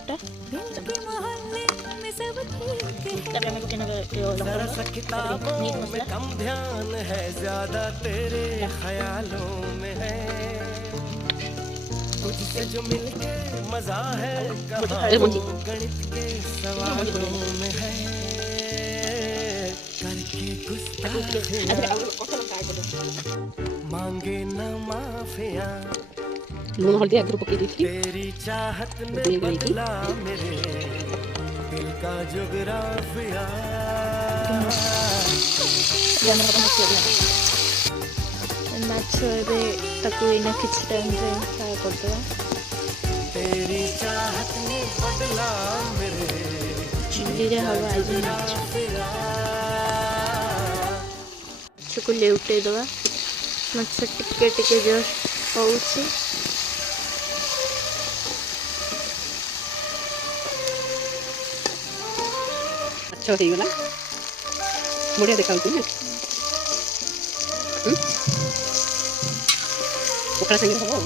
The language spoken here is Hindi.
बटा तब मैं कुकिंग नीट मसला कम ध्यान है ज्यादा तेरे ख्यालों में है तुझसे जो मिलके मजा है गणित के सवालों में है करके मांगे न माफिया लूण हल्दी आगरू पकई देथि तेरी चाहत ने बदला मेरे दिल का जोग्राफिया माछ एबे ताकू इना किछि टाइम रे फ्राई कर दो तेरी चाहत ने बदला मेरे चिल्ली रे हवा आज माछ को लेउटे दवा माछ टिके टिके जस्ट होउछि अच्छा हो गला बढ़िया देखा होती है पकड़ा संगे हो